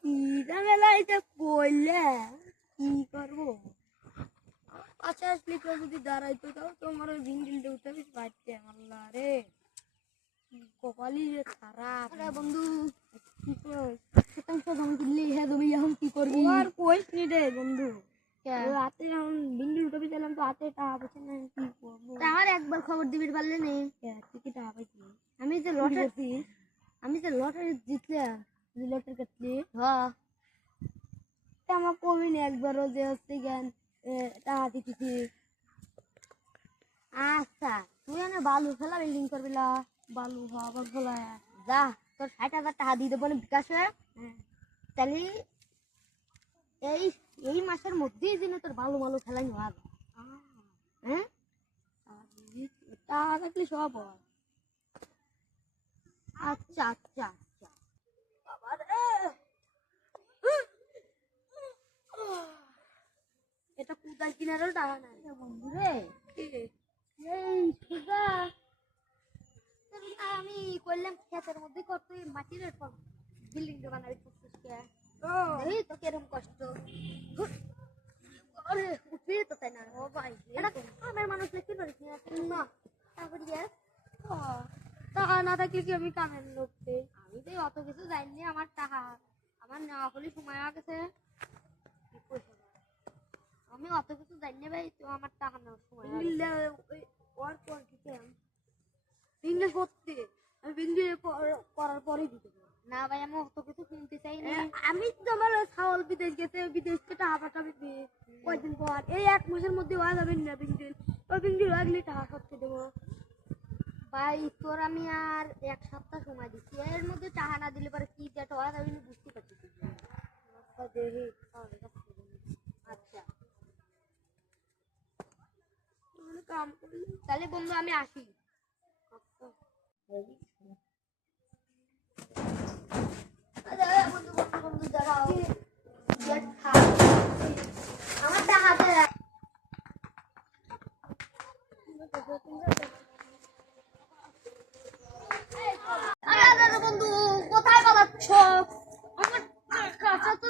কি ঝামেলা এটা বললে কি করবো? আচ্ছা আসলে কেউ যদি দাঁড়াইতো তাও তোমার ওই ভিন্ডিলটা উঠে পারতে আল্লাহ রে, কপালই যে খারাপ। আরে বন্ধু কি কইস শতাংশ জমি দিলি হে জমি এখন কি করবি? আর কইস নি রে বন্ধু, রাতে এখন ভিন্ডিল উঠে দিলাম তো হাতে টাকা পয়সা নাই, কি করবো? আমার একবার খবর দিবি পারলে নে। তুই কি টাকা পাইছি? আমি যে লটারি জিতলাম, লটারি কাটলি হ্যাঁ আমার কবি না একবারও যে হচ্ছে জ্ঞান টাকা দিতেছি। আচ্ছা তুই এনে বালু ফেলা বিল্ডিং করবি লা? বালু আবার বলা যা তোর 60,000 টাকা দিয়ে দেবো না বিকাশে। তাহলে এই এই মাসের মধ্যেই যেন তোর বালু মালু ফেলাই নেওয়া যায়। হ্যাঁ টাকা থাকলে সব হয়। আচ্ছা আচ্ছা আচ্ছা এটা কোথায় কিনারও টাকা নাই বন্ধু রে। এই সুজা আমি করলাম ক্ষেতের মধ্যে কত মাটির বিল্ডিং বানাবি এই তো কিরকম কষ্ট উঠবি তো তাই না? ও ভাই আমার মানুষ কি করিস না তারপরে টাকা না থাকলে কি আমি কামের লোক? আমি তো অত কিছু জানি আমার টাকা আমার নেওয়া হলে সময় হয়ে গেছে। আমি অত কিছু জানি ভাই, তো আমার টাকা নেওয়ার সময় বিজনেস করতে আমি বিজনেস করার পরে দিতে না ভাই, আমি অত কিছু কিনতে চাই না। আমি তো আমার ছাগল বিদেশ গেছে, বিদেশ থেকে টাকা পাঠাবি কয়দিন পর, এই 1 মাসের মধ্যে হয়ে যাবে না বিজনেস। ওই বিজনেস লাগলে টাকা সত্যি দেবো ভাই তোর আমি আর 1 সপ্তাহ সময় দিচ্ছি, এর মধ্যে টাকা না দিলে পরে কি যেটা হয় আমি বুঝতে পারছি। দেখি আচ্ছা কাম করলে তাহলে বন্ধু আমি আসি। বন্ধু দাঁড়াও, আমার টাকা বন্ধু কোথায় পালাচ্ছ? আমার কাছে তো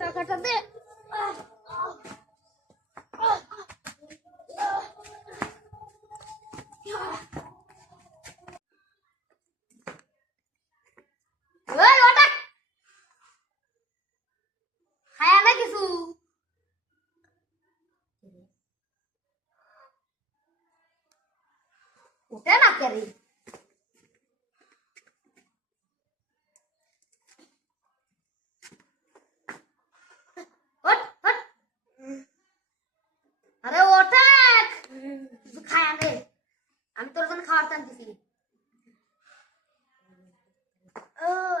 টাকাটা দে। খায়া না কিছু উঠে না কেরে আরে ওঠে খায়া দে, আমি তোর জন্য খাবার টানতেছি।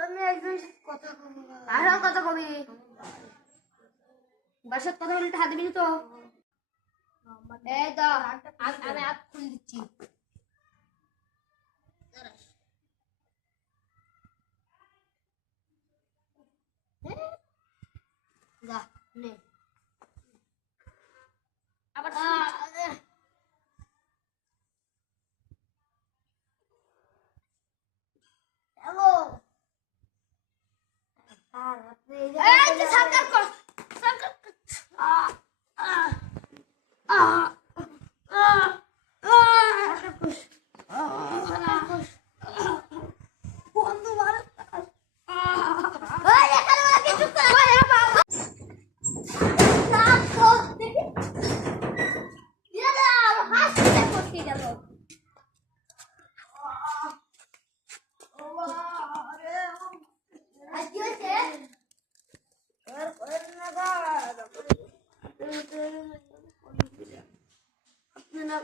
আমি একজনের সাথে কথা বলবো। আর কথা কবি বাসার কথা বলে টাকা দিবি তো? এই তো আমি হাত খুলে দিচ্ছি। যা নে আবার হ্যালো সরকার কর সরকার বন্ধু ভালো আপনি না